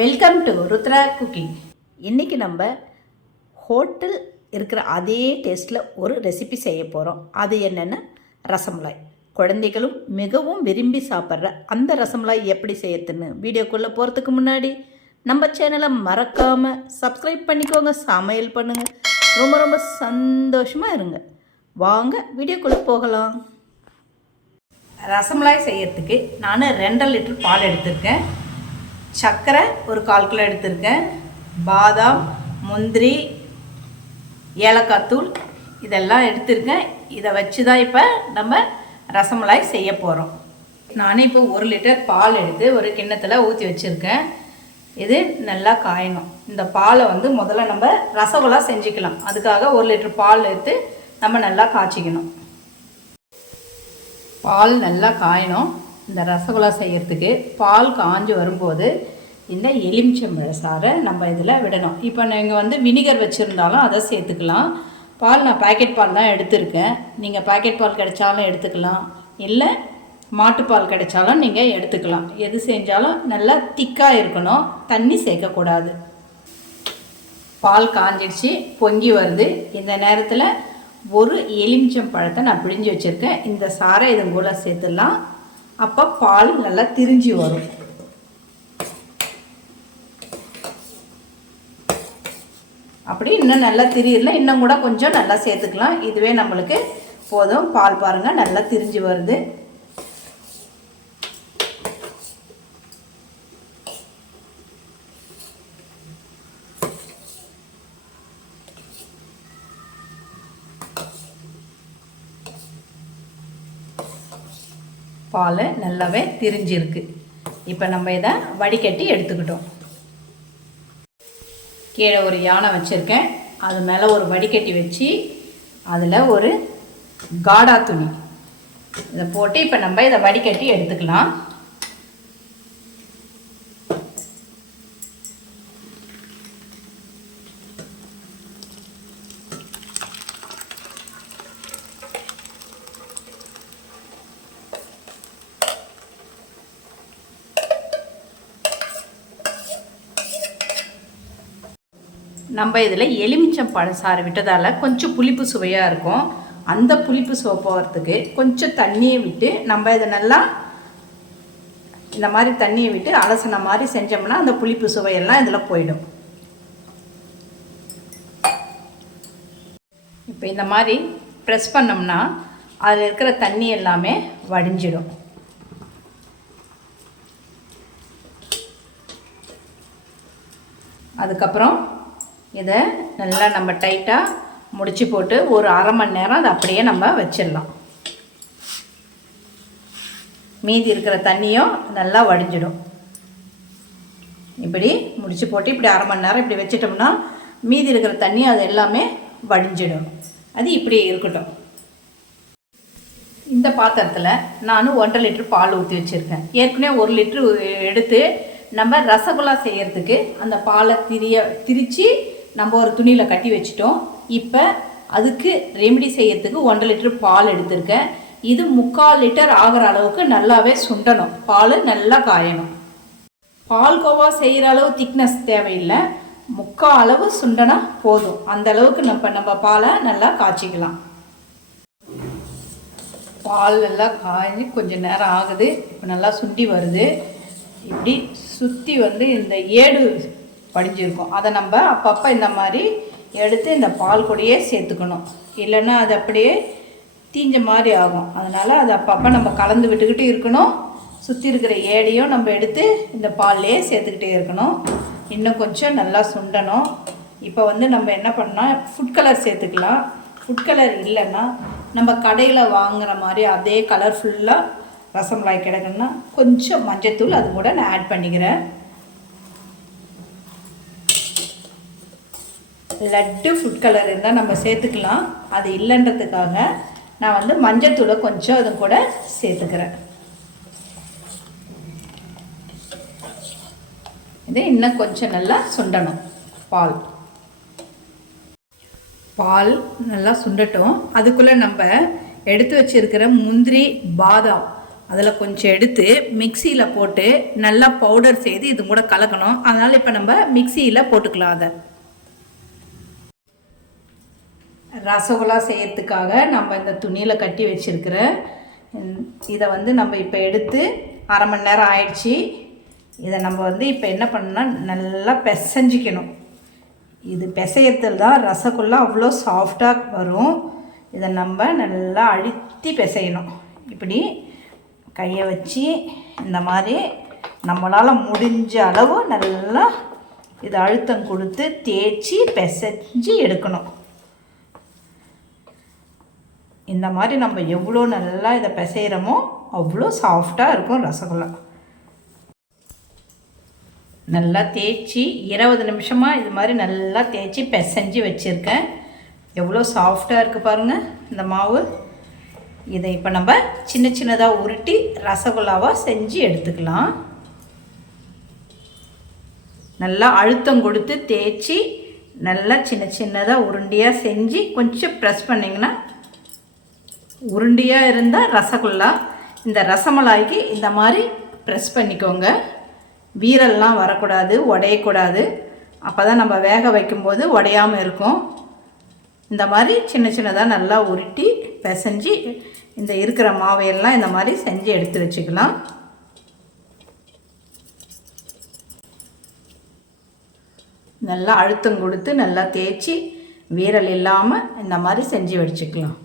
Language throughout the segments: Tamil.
Welcome to Rudra cooking. இன்றைக்கி நம்ம ஹோட்டல் இருக்கிற அதே டேஸ்ட்டில் ஒரு ரெசிபி செய்ய போகிறோம். அது என்னென்னா ரசமலாய். குழந்தைகளும் மிகவும் விரும்பி சாப்பிட்ற அந்த ரசமலாய் எப்படி செய்யறதுன்னு வீடியோக்குள்ளே போகிறதுக்கு முன்னாடி நம்ம சேனலை மறக்காமல் சப்ஸ்கிரைப் பண்ணிக்கோங்க. சமையல் பண்ணுங்கள். ரொம்ப ரொம்ப சந்தோஷமாக இருங்க. வாங்க வீடியோக்குள்ளே போகலாம். ரசமலாய் செய்யறதுக்கு நான் 2.5 லிட்டர் பால் எடுத்திருக்கேன். சர்க்கரை ஒரு 1/4 கிலோ எடுத்திருக்கேன். பாதாம், முந்திரி, ஏலக்காய் தூள் இதெல்லாம் எடுத்திருக்கேன். இதை வச்சு தான் இப்போ நம்ம ரசமலாய் செய்ய போகிறோம். நானே இப்போ 1 லிட்டர் பால் எடுத்து ஒரு கிண்ணத்தில் ஊற்றி வச்சுருக்கேன். இது நல்லா காயணும். இந்த பாலை முதல்ல நம்ம ரசகுல்லா செஞ்சுக்கலாம். அதுக்காக 1 லிட்டர் பால் எடுத்து நம்ம நல்லா காய்ச்சிக்கணும். பால் நல்லா காயணும். இந்த ரசகுல்லா செய்கிறதுக்கு பால் காஞ்சி வரும்போது இந்த எலுமிச்சம்பழ சாறை நம்ம இதில் விடணும். இப்போ நீங்கள் வினிகர் வச்சுருந்தாலும் அதை சேர்த்துக்கலாம். பால் நான் பாக்கெட் பால் தான் எடுத்திருக்கேன். நீங்கள் பாக்கெட் பால் கிடைச்சாலும் எடுத்துக்கலாம், இல்லை மாட்டுப்பால் கிடைச்சாலும் நீங்கள் எடுத்துக்கலாம். எது செஞ்சாலும் நல்லா திக்காக இருக்கணும், தண்ணி சேர்க்கக்கூடாது. பால் காஞ்சிடுச்சு, பொங்கி வருது. இந்த நேரத்தில் ஒரு எலுமிச்சம் பழத்தை நான் பிழிஞ்சு வச்சுருக்கேன். இந்த சாறை இதன் கூட சேர்த்துடலாம். அப்போ பால் நல்லா திரிஞ்சு வரும். அப்படி இன்னும் நல்லா திரியல, இன்னும் கூட கொஞ்சம் நல்லா சேர்த்துக்கலாம். இதுவே நம்மளுக்கு போதும். பால் பாருங்கள் நல்லா திரிஞ்சு வருது. பால் நல்லாவே திரிஞ்சிருக்கு. இப்போ நம்ம இதை வடிகட்டி எடுத்துக்கிட்டோம். கீழே ஒரு யானை வச்சுருக்கேன். அது மேலே ஒரு வடிகட்டி வச்சு அதில் ஒரு காடா துணி இதை போட்டு இப்போ நம்ம இதை வடிகட்டி எடுத்துக்கலாம். நம்ம இதில் எலுமிச்சம் பழசாறு விட்டதால் கொஞ்சம் புளிப்பு சுவையாக இருக்கும். அந்த புளிப்பு சுவை போகிறதுக்கு கொஞ்சம் தண்ணியை விட்டு நம்ம இதை நல்லா இந்த மாதிரி தண்ணியை விட்டு அலசின மாதிரி செஞ்சோம்னா அந்த புளிப்பு சுவையெல்லாம் இதில் போயிடும். இப்போ இந்த மாதிரி ப்ரெஸ் பண்ணோம்னா அதில் இருக்கிற தண்ணி எல்லாமே வடிஞ்சிடும். அதுக்கப்புறம் இதை நல்லா நம்ம டைட்டாக முடிச்சு போட்டு ஒரு 1/2 மணி நேரம் அதை அப்படியே நம்ம வச்சிடலாம். மீதி இருக்கிற தண்ணியும் நல்லா வடிஞ்சிடும். இப்படி முடிச்சு போட்டு இப்படி 1/2 மணி நேரம் இப்படி வச்சிட்டோம்னா மீதி இருக்கிற தண்ணி அது எல்லாமே வடிஞ்சிடும். அது இப்படி இருக்கட்டும். இந்த பாத்திரத்தில் நான் 1.5 லிட்டர் பால் ஊற்றி வச்சுருக்கேன். ஏற்கனவே 1 லிட்ரு எடுத்து நம்ம ரசகுல்லா செய்கிறதுக்கு அந்த பாலை திரித்து நம்ம ஒரு துணியில் கட்டி வச்சிட்டோம். இப்போ அதுக்கு ரெமெடி செய்யறதுக்கு 1.5 லிட்டர் பால் எடுத்திருக்கேன். இது 3/4 லிட்டர் ஆகிற அளவுக்கு நல்லாவே சுண்டணும். பால் நல்லா காயணும். பால் கோவா செய்கிற அளவு திக்னஸ் தேவையில்லை, 3/4 அளவு சுண்டனா போதும். அந்த அளவுக்கு நம்ம பாலை நல்லா காய்ச்சிக்கலாம். பால் நல்லா காய்ச்சி கொஞ்சம் நேரம் ஆகுது. இப்போ நல்லா சுண்டி வருது. இப்படி சுற்றி இந்த ஏடு படிஞ்சிருக்கும். அதை நம்ம அப்பப்போ இந்த மாதிரி எடுத்து இந்த பால் கூடயே சேர்த்துக்கணும். இல்லைன்னா அது அப்படியே தீஞ்ச மாதிரி ஆகும். அதனால் அதை அப்பப்போ நம்ம கலந்து விட்டுக்கிட்டு இருக்கணும். சுற்றி இருக்கிற ஏடையும் நம்ம எடுத்து இந்த பால்லையே சேர்த்துக்கிட்டே இருக்கணும். இன்னும் கொஞ்சம் நல்லா சுண்டணும். இப்போ நம்ம என்ன பண்ணால் ஃபுட் கலர் சேர்த்துக்கலாம். ஃபுட் கலர் இல்லைன்னா நம்ம கடையில் வாங்குகிற மாதிரி அதே கலர்ஃபுல்லாக ரசமலாய் கிடக்குன்னா கொஞ்சம் மஞ்சத்தூள் அது கூட நான் ஆட் பண்ணிக்கிறேன். லட்டு ஃபுட் கலர் இருந்தால் நம்ம சேர்த்துக்கலாம். அது இல்லைன்றதுக்காக நான் மஞ்சத்தூளை கொஞ்சம் அது கூட சேர்த்துக்கிறேன். இது இன்னும் கொஞ்சம் நல்லா சுண்டணும். பால் நல்லா சுண்டட்டும். அதுக்குள்ளே நம்ம எடுத்து வச்சிருக்கிற முந்திரி, பாதாம் அதில் கொஞ்சம் எடுத்து மிக்சியில் போட்டு நல்லா பவுடர் செய்து இது கூட கலக்கணும். அதனால் இப்போ நம்ம மிக்சியில் போட்டுக்கலாம். அதை ரசகுல்லா செய்யறதுக்காக நம்ம இந்த துணியில் கட்டி வச்சுருக்கிற இதை வந்து நம்ம இப்போ எடுத்து அரை மணி நேரம் ஆயிடுச்சு. இதை நம்ம வந்து இப்போ என்ன பண்ணால் நல்லா பிசைஞ்சிக்கணும். இது பிசையத்தில் தான் ரசகுல்லா அவ்வளோ சாஃப்டாக வரும். இதை நம்ம நல்லா அழுத்தி பிசையணும். இப்படி கையை வச்சு இந்த மாதிரி நம்மளால் முடிஞ்ச அளவு நல்லா இதை அழுத்தம் கொடுத்து தேய்ச்சி பிசைஞ்சு எடுக்கணும். இந்த மாதிரி நம்ம எவ்வளோ நல்லா இதை பிசைகிறோமோ அவ்வளோ சாஃப்டாக இருக்கும் ரசகுல்லா. நல்லா தேய்ச்சி 20 நிமிஷமாக இது மாதிரி நல்லா தேய்ச்சி பிசைஞ்சு வச்சுருக்கேன். எவ்வளோ சாஃப்டாக இருக்குது பாருங்கள் இந்த மாவு. இதை இப்போ நம்ம சின்ன சின்னதாக உருட்டி ரசகுல்லாவாக செஞ்சு எடுத்துக்கலாம். நல்லா அழுத்தம் கொடுத்து தேய்ச்சி நல்லா சின்ன சின்னதாக உருண்டியாக செஞ்சு கொஞ்சம் ப்ரெஸ் பண்ணிங்கன்னா உருண்டியாக இருந்தால் ரசகுல்லா. இந்த ரசமலாய்க்கு இந்த மாதிரி ப்ரெஸ் பண்ணிக்கோங்க. வீரல்லாம் வரக்கூடாது, உடையக்கூடாது. அப்போ தான் நம்ம வேக வைக்கும்போது உடையாமல் இருக்கும். இந்த மாதிரி சின்ன சின்னதாக நல்லா உருட்டி பிசைஞ்சு இந்த இருக்கிற மாவையெல்லாம் இந்த மாதிரி செஞ்சு எடுத்து வச்சுக்கலாம். நல்லா அழுத்தம் கொடுத்து நல்லா தேய்ச்சி வீரல் இல்லாமல் இந்த மாதிரி செஞ்சு வச்சுக்கலாம்.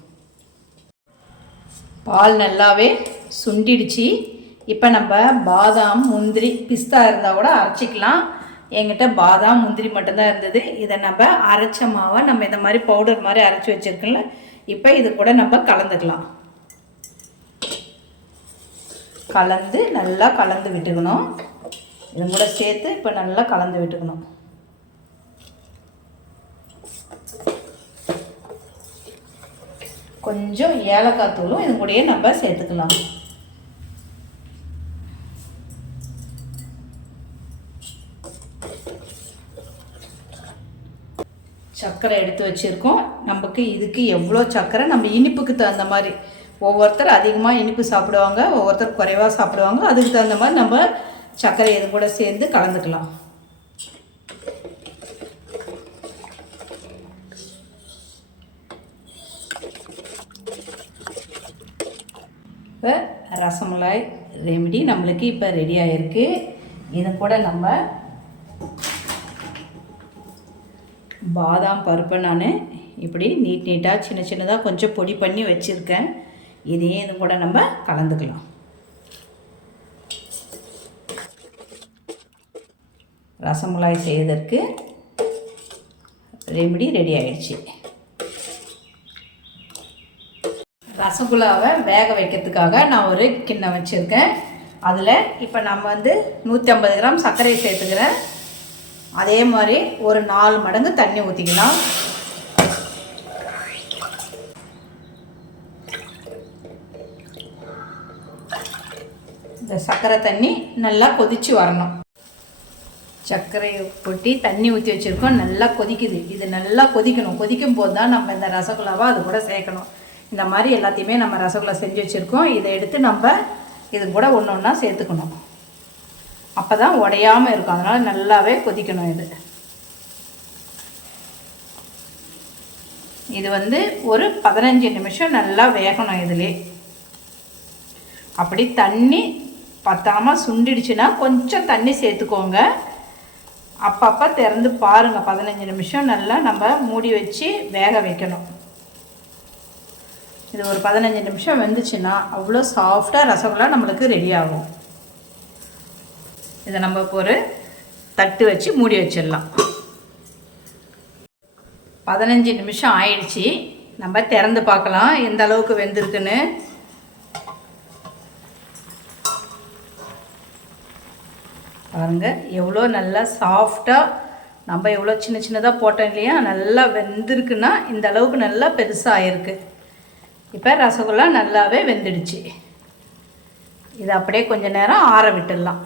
பால் நல்லாவே சுண்டிடுச்சு. இப்போ நம்ம பாதாம் முந்திரி பிஸ்தா இருந்தால் கூட அரைச்சிக்கலாம். என்கிட்ட பாதாம் முந்திரி மட்டும்தான் இருந்தது. இதை நம்ம அரைச்ச மாவை நம்ம இந்த மாதிரி பவுடர் மாதிரி அரைச்சி வச்சுருக்கோம்ல, இப்போ இது கூட நம்ம கலந்துக்கலாம். கலந்து நல்லா கலந்து விட்டுக்கணும். இது கூட சேர்த்து இப்போ நல்லா கலந்து விட்டுக்கணும். கொஞ்சம் ஏலக்காய் தூளும் இது கூடயே நம்ம சேர்த்துக்கலாம். சர்க்கரை எடுத்து வச்சுருக்கோம். நமக்கு இதுக்கு எவ்வளோ சர்க்கரை நம்ம இனிப்புக்கு தகுந்த மாதிரி, ஒவ்வொருத்தர் அதிகமாக இனிப்பு சாப்பிடுவாங்க, ஒவ்வொருத்தர் குறைவாக சாப்பிடுவாங்க. அதுக்கு தகுந்த மாதிரி நம்ம சர்க்கரை இது கூட சேர்ந்து கலந்துக்கலாம். இப்போ ரசமலாய் ரெமெடி நம்மளுக்கு இப்போ ரெடி ஆகிருக்கு. இது கூட நம்ம பாதாம் பருப்பை நான் இப்படி நீட்டாக சின்ன சின்னதாக கொஞ்சம் பொடி பண்ணி வச்சுருக்கேன். இதையே இது கூட நம்ம கலந்துக்கலாம். ரசமலாய் செய்வதற்கு ரெமெடி ரெடி ஆகிடுச்சு. ரசகுல்லாவை வேக வைக்கிறதுக்காக நான் ஒரு கிண்ணம் வச்சுருக்கேன். அதில் இப்போ நம்ம வந்து 150 கிராம் சர்க்கரையை சேர்த்துக்கிறேன். அதே மாதிரி ஒரு 4 மடங்கு தண்ணி ஊற்றிக்கலாம். இந்த சர்க்கரை தண்ணி நல்லா கொதித்து வரணும். சர்க்கரையை கொட்டி தண்ணி ஊற்றி வச்சுருக்கோம். நல்லா கொதிக்குது. இது நல்லா கொதிக்கணும். கொதிக்கும் போது தான் நம்ம இந்த ரசகுல்லாவை அது கூட சேர்க்கணும். இந்த மாதிரி எல்லாத்தையுமே நம்ம ரசகுல்லா செஞ்சு வச்சுருக்கோம். இதை எடுத்து நம்ம இது கூட ஒன்று ஒன்றா சேர்த்துக்கணும். அப்போ தான் உடையாமல் இருக்கும். அதனால் நல்லாவே கொதிக்கணும். இது வந்து ஒரு 15 நிமிஷம் நல்லா வேகணும். இதிலே அப்படி தண்ணி பத்தாமல் சுண்டிடுச்சுன்னா கொஞ்சம் தண்ணி சேர்த்துக்கோங்க. அப்பப்போ திறந்து பாருங்கள். 15 நிமிஷம் நல்லா நம்ம மூடி வச்சு வேக வைக்கணும். இது ஒரு 15 நிமிஷம் வெந்துச்சுன்னா அவ்வளோ சாஃப்டாக ரசகுல்லா நம்மளுக்கு ரெடி ஆகும். இதை நம்ம இப்போ ஒரு தட்டு வச்சு மூடி வச்சிடலாம். 15 நிமிஷம் ஆயிடுச்சு. நம்ம திறந்து பார்க்கலாம் எந்த அளவுக்கு வெந்திருக்குன்னு. பாருங்கள் எவ்வளோ நல்லா சாஃப்டாக, நம்ம எவ்வளோ சின்ன சின்னதாக போட்டோம் இல்லையா, நல்லா வெந்திருக்குன்னா இந்த அளவுக்கு நல்லா பெருசாக ஆயிருக்கு. இப்போ ரசகுல்லா நல்லாவே வெந்துடுச்சு. இதை அப்படியே கொஞ்சம் நேரம் ஆற விட்டுடலாம்.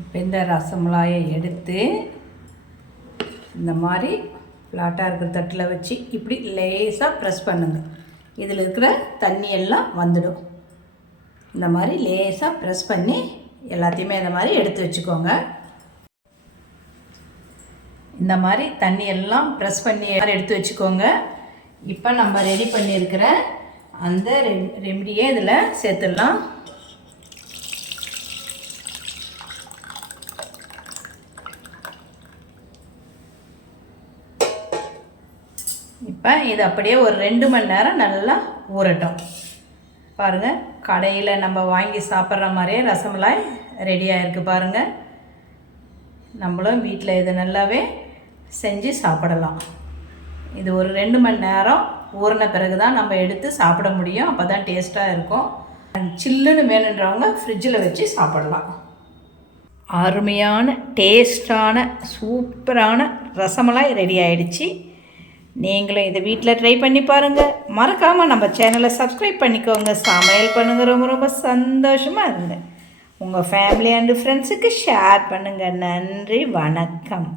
இப்போ இந்த ரசமலாயை எடுத்து இந்த மாதிரி ஃப்ளாட்டாக இருக்கிற தட்டில் வச்சு இப்படி லேசாக ப்ரெஸ் பண்ணுங்க. இதில் இருக்கிற தண்ணி எல்லாம் வந்துடும். இந்த மாதிரி லேசாக ப்ரெஸ் பண்ணி எல்லாத்தையுமே இந்த மாதிரி எடுத்து வச்சுக்கோங்க. இந்த மாதிரி தண்ணி எல்லாம் ப்ரெஸ் பண்ணி எடுத்து வச்சுக்கோங்க. இப்போ நம்ம ரெடி பண்ணியிருக்கிற அந்த ரெமடியை இதில் சேர்த்துடலாம். இப்போ இது அப்படியே ஒரு 2 மணி நேரம் நல்லா ஊறட்டும். பாருங்கள், கடையில் நம்ம வாங்கி சாப்பிட்ற மாதிரியே ரசமலாய் ரெடியாக இருக்குது பாருங்கள். நம்மளும் வீட்டில் இதை நல்லாவே செஞ்சு சாப்பிடலாம். இது ஒரு 2 மணி நேரம் ஊறின பிறகு தான் நம்ம எடுத்து சாப்பிட முடியும். அப்போ தான் டேஸ்ட்டாக இருக்கும். சில்லுன்னு வேணுன்றவங்க ஃப்ரிட்ஜில் வச்சு சாப்பிடலாம். அருமையான டேஸ்டான சூப்பரான ரசமலாய் ரெடி ஆகிடுச்சு. நீங்களும் இதை வீட்டில் ட்ரை பண்ணி பாருங்கள். மறக்காமல் நம்ம சேனலை சப்ஸ்கிரைப் பண்ணிக்கோங்க. சமையல் பண்ணுங்கள். ரொம்ப ரொம்ப சந்தோஷமாக இருங்க. உங்கள் ஃபேமிலி அண்டு ஃப்ரெண்ட்ஸுக்கு ஷேர் பண்ணுங்கள். நன்றி, வணக்கம்.